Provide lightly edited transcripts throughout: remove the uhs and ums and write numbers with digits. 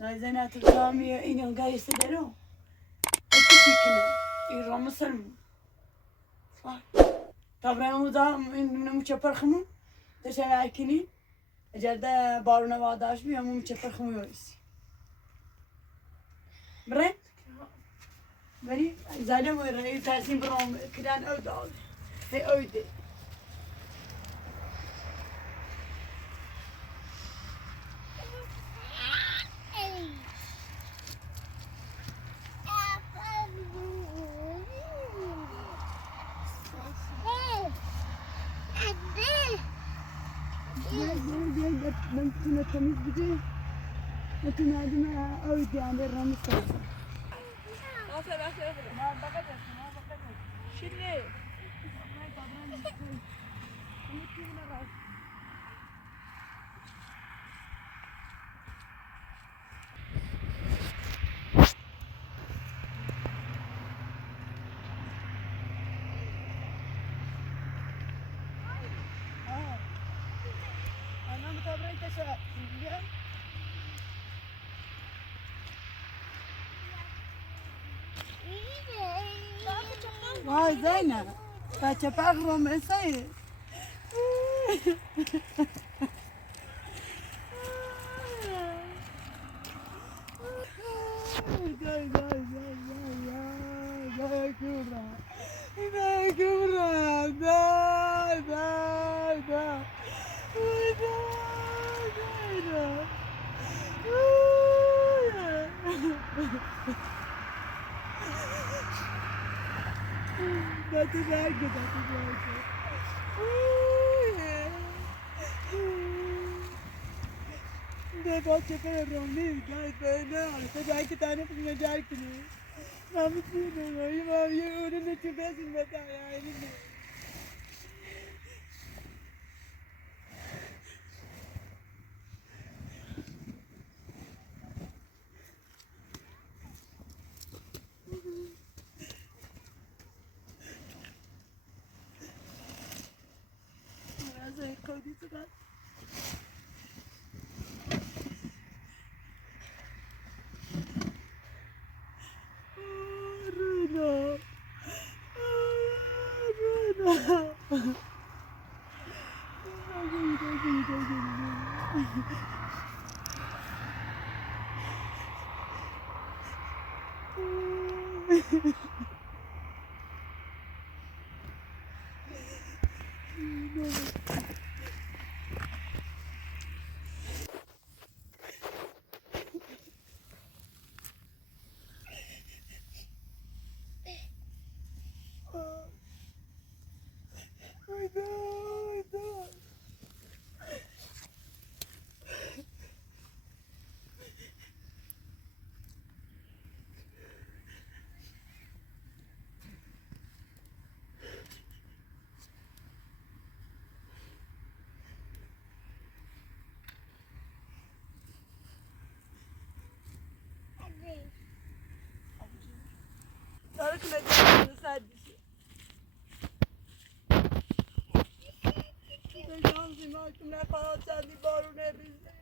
زينات الرامي إنه قايس درو أكيد إيران مسلم طبعا مودا إنه مشبر خمو تشاي أكيني أجدا بارونا واداش بي همو مشبر خمو يويسي بري بري زاده ويري تاسين برام كدان أودال هي أودي من كنا تميز بدي وكنا عندنا أودي عند الرامي السادسة ما بقدر شنو أنا متابعين تشاء واي زينة فاتشب أغرم إنسان ده بچه پر رونی گاید بینه تو جایی که تانه پس مجال کنی ما میتونیم ما یه اونه نچه بسیم بتایی آینه مرزه خودی سکن Tarık medyanını sadece. Ben şansım hakim ne falan sendi barun evimizde.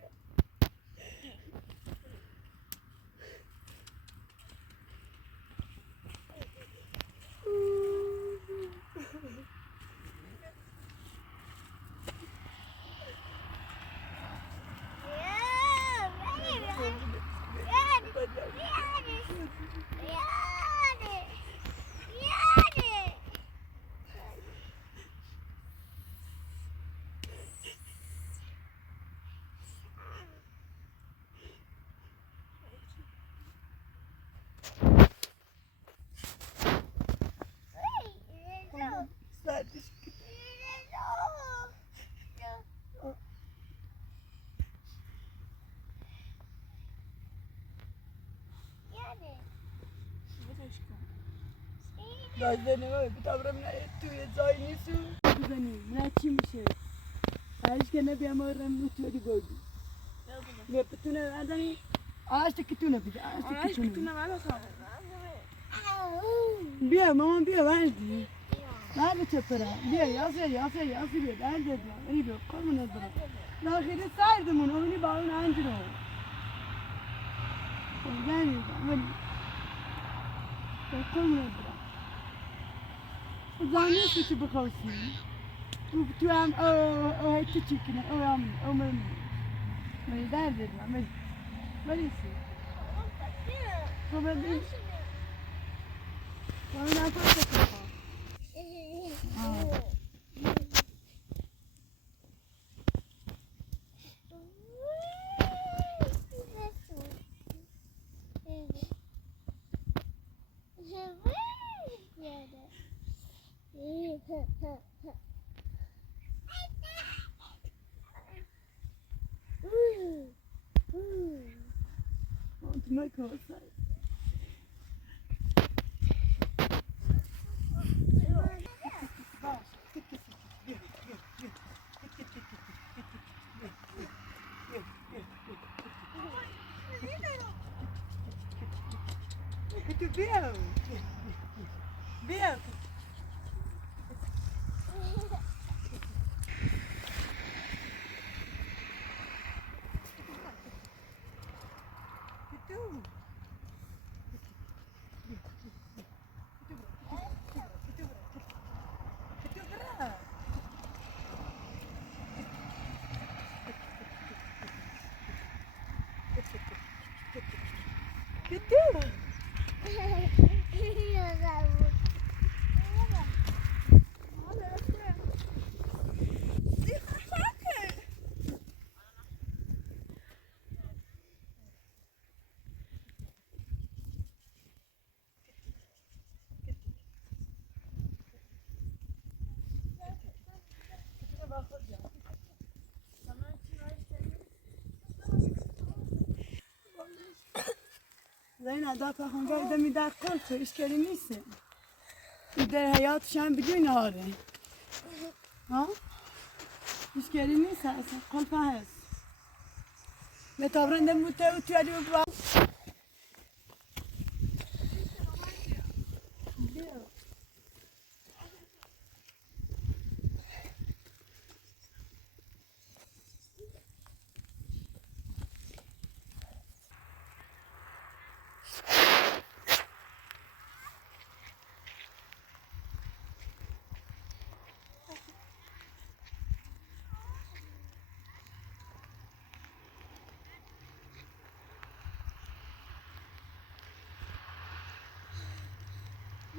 Gözlerine böyle bir tavrımla ettiği zaynisi. Güzeni, ne çim bir şey. Aşkına bir amarım mutlu gördüm. Ne pütüne verdin? Ağaçta kitune bir de. Ağaçta kitune var mı? Bir mama bir verdi. Nerede çöpera? Bir yazı bir. Nerede diyor? İyi bir korkma ne zaman. Daha geri saydım onu. Onu bağın ancak o. يعني عمل تكون ربنا وزاني في بخوسي وبتوام أو هاي تشيكنا أو يوم أو من يدار ما يصير كمان وانا أفكر أنت ما كوسي Bill. Bill. زين دافع خنجر دمي در قلت إشكالي نيسه در حياتشان بدون هاري ها إشكالي نيسه أصلا قلبها هس متابرن دم وتو توالي وبوا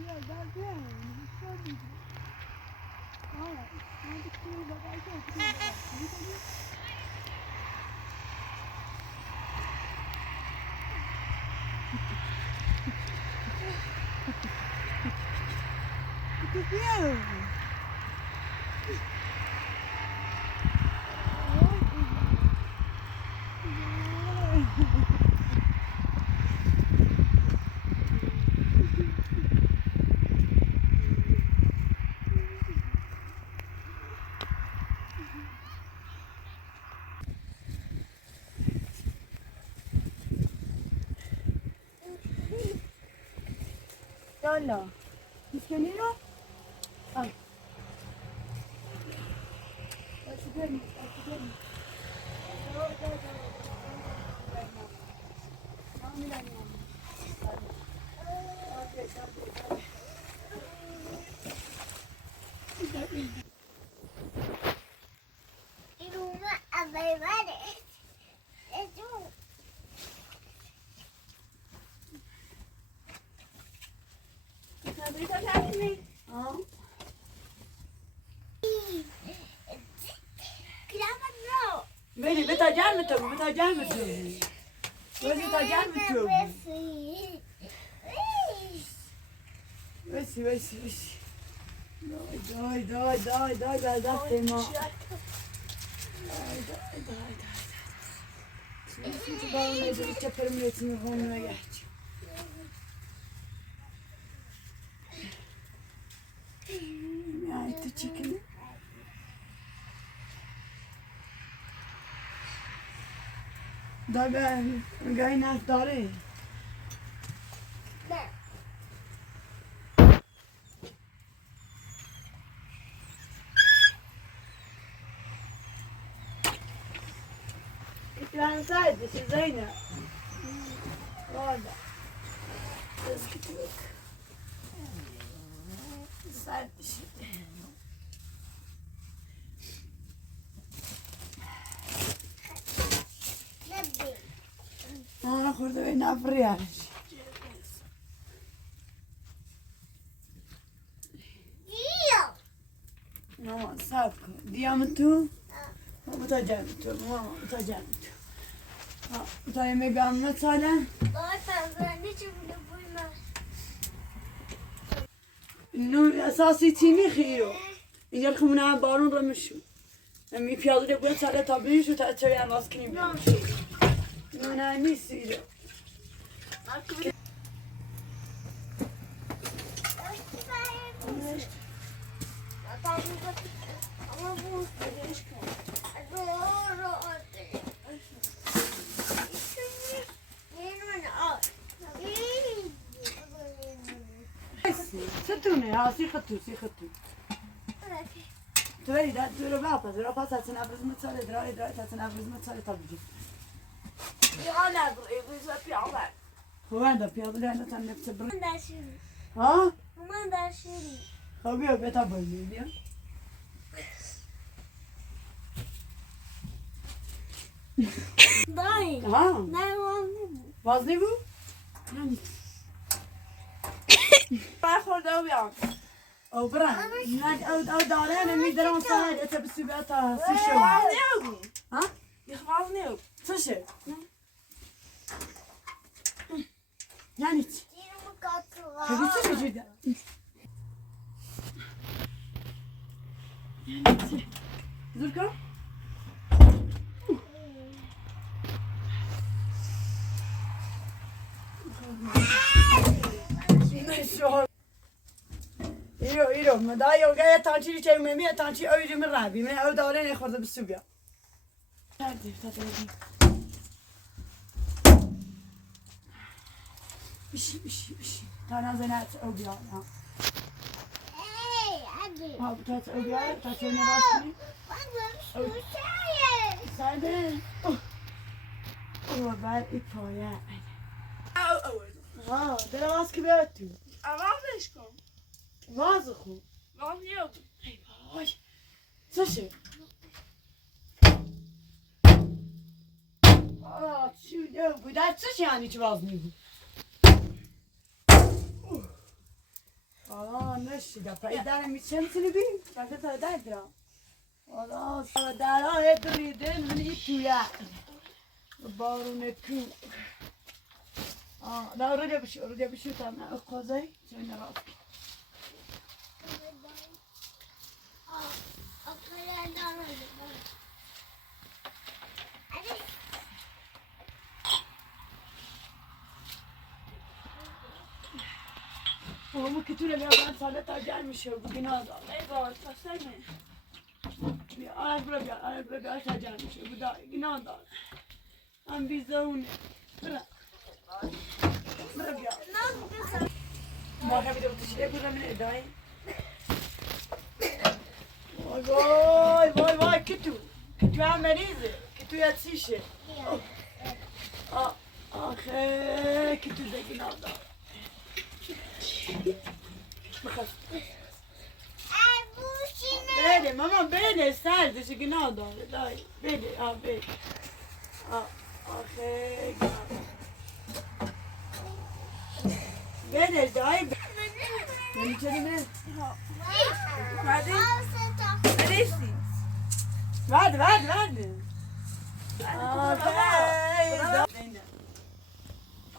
يا دادين شو ما تكتبي بقى كيف يلا مسكينينو أشجرني Beni betacan mı tabii, betacan mı tabii? Böyle betacan mı tabii? Vesi. Daj, da tema. Daj. Şimdi bana ne dedi, çaparım üretimi konuna geç. Ya eti çekin. Da ben gayet dare. İkram saydı siz Zeynep. والا تذكرك سرد شده أنا خورده به نفریارش ماما صبر کن دیام تو متاجم تو ماما متاجم تو متاجم میگم مثلا اینو اساسی تیمی خیرو اینجا خمونه هم بارون رو میشون می پیاده بود سر تابلیش و تا چه انداز کنیم نه نیستی رو ستونه ها سی خطو تو بری در تو رو باپس هستن افرز متصاله درای هستن افرز متصاله تا بجی Ja, nej, det är så pianer. خوبه دا پیاده لعنه تن نفس بر Man där kör. ها Man där kör. خوبه بتا بایی بیا Nej. ها Nej, وزنی بو bara för det jag. او برا او داره نمیدارم ساعت اتا بسیبه تا سی Jag شو var nu. ها Jag var nu. co się ja nic chyba co się dzieje Zurka? ایرو مدای اوگه تانچی چه میمی تانچی اویج من رابی من او داره نخورده بسوبیا بشی تا نزنه او بیا ها بتاعت او بیا تا چه نراستی سایده او بر ای پایه ها دل واس که بیاد تو Avans kom. واز خوب Var nu. ای وای co się آه چی بود co się ani czy واز نیبود آه نشیده پیدر میچم سنی بیم چکه تا در درم آه سوا درهای دریده منی تویا بارون کو آه نه رو بشو تا نه اقازه چه نراست Oğlum kötüyle bir ben sana ta gelmiş ya bugün adam. Eyvah, taşlar mı? Bir ay buraya ta gelmiş ya bu da yine adam. Am bize onu. Bırak. Bırak ya. Bak bir de bu tişle burada ne edayım. Vay kötü. Kötü amelize. Kötü yatsışı. Ah kötü de yine adam. Bakalım. Bene, mamma bene, serde, så gnada. Dai, bene, ja, bene. Ja, okej. Bene, dai. Men du känner med? Hadi. Neresi? Värde. Okej.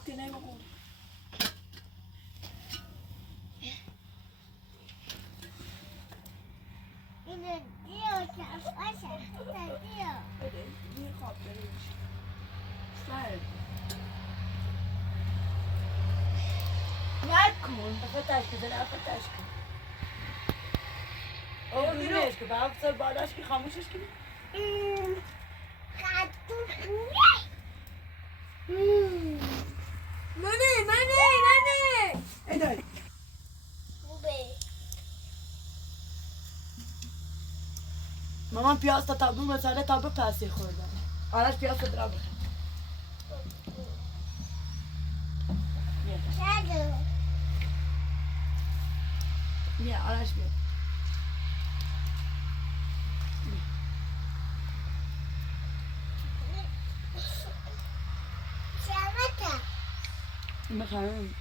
Kan jag gå? Välkommen! فتشك زنا فتشك. أو بيناش كبار بتصير بعداش كي خاموشش كده. Mani! إيه ده؟ مامان پیاز تا تابلو مساله تابلو پلاستیک خوردن. آرش پیاز تا درابه. بیا آرش بیا بخرم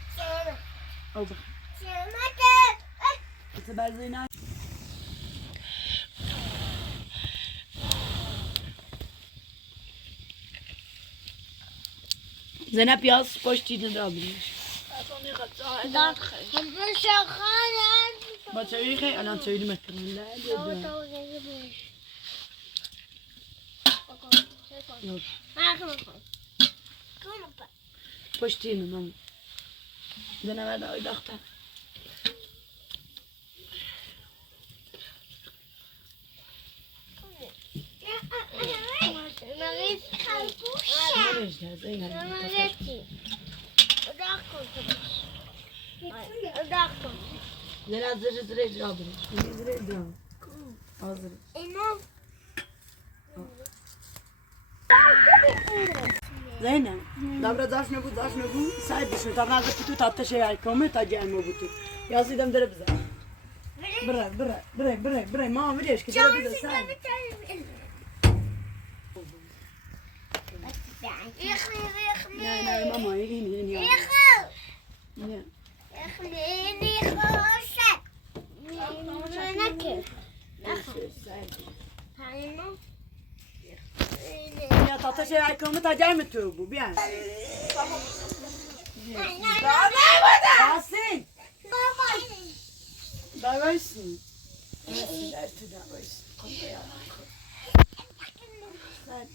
او بخرم بس برزينا زينب ياس پشتی ندابریش با چایی خیلی الان چایی مکرم پشتی ندام زينب هذا دختر زينب زري جابريش زري درام آزري زينب دابرا داش نبود سعی بشو تا نازه تو تاتش ای کومه تا جامو بوتو یازی دم در بزن برای ما وریش که در بزن سعی نه ماما این یا نه یا تاتش ای کومه تا جامو تو بو بیا Yasin. Davaysın. Yasin der tu davaysın. Sen.